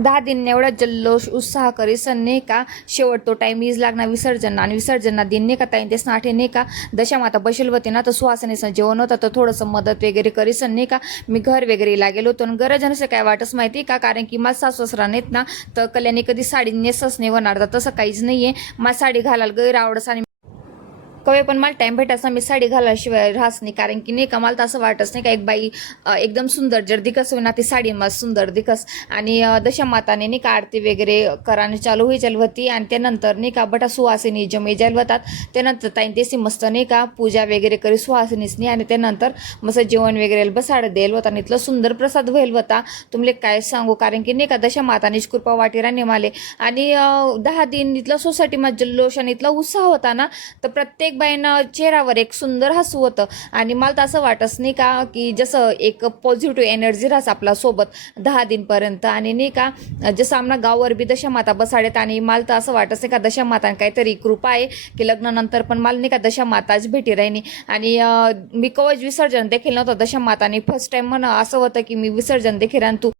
10 दिन एवढा जल्लोष उत्साह करीसन नाही का शेवट तो टाईम ईज लागणार विसर्जन आणि विसर्जना दिन नाही का ताई ते नाठे नाही का दशामाता बसेल होते ना तर सुहासनीचं जेवण होतं तर थोडंसं मदत वगैरे करीसन नाही का मी घर वगैरे लागेलो होतो आणि गरज नसे काय वाटच माहिती का कारण की माझा सासू सासरा नाहीत ना तर कल्याणी कधी साडी नेसच नाही होणार तर तसं काहीच नाहीये माझी साडी घालायला गैर आवडस आणि कवे पण मला टाइम भेटायचा मी साडी घालाशिवाय राहस नाही कारण की नाही का मला तर असं वाटच नाही का एक बाई एकदम सुंदर जर दिकस होईना ती साडी मला सुंदर दिकस आणि दशामाताने नाही का आरती वगैरे करायला चालू होईल होती आणि त्यानंतर नाही का बटा सुवासिनी जमे जाईल होतात त्यानंतर ताईन तेसी मस्त नाही का पूजा वगैरे करी सुवासिनीच नाही आणि त्यानंतर मस्त जेवण वगैरे बसाड देईल होता आणि इथलं सुंदर प्रसाद व्हायल होता तुमले काय सांगू कारण की नाही का दशामातानीच कृपा वाटी राणी माले आणि 10 दिन इथलं सोसायटीमध्ये जल्लोष आणि इथला उत्साह होता ना तर प्रत्येक बाईंना चेहऱ्यावर एक सुंदर हसू होतं आणि मला तर असं वाटच नाही का की जसं एक पॉझिटिव्ह एनर्जी राहस आपला सोबत 10 दिनपर्यंत आणि नाही का जसं आमना गावावर बी दशामाता बसाडेत आणि मला तर असं वाटच नाही का दशामाता काहीतरी कृपा आहे की लग्नानंतर पण मला नाही का दशामाताच भेटी राहिनी आणि मी कवच विसर्जन देखील नव्हतं दशामाताने फर्स्ट टाइम म्हणा असं होतं की मी विसर्जन देखील आणि तू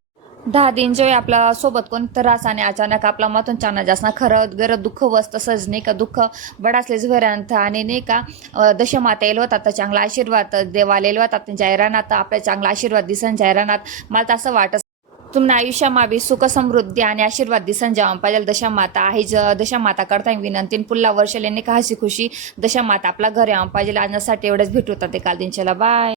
10 दिन जेव्हा आपल्या सोबत कोणतं रास आणि अचानक आपला मातून चाना जास्त खरं गरज दुःख वस तसंच नाही का दुःख बडासलेच भरांत आणि नाही का दशमाता येईल होतात तर चांगला आशीर्वाद देवाला येईल होतात जाहिरानात आपल्या चांगला आशीर्वाद दिसन जाहिरानात मला तर असं वाटत तुम्हाला आयुष्यामा बी सुख समृद्धी आणि आशीर्वाद दिसन जावा पाहिजे दशामाता आहे दशामाता करता विनंती पुढल्या वर्षाला नाही का हसी खुशी दशामाता आपला घर यावं पाहिजे आणण्यासाठी एवढंच भेटू होतात ते काल दिनच्याला बाय.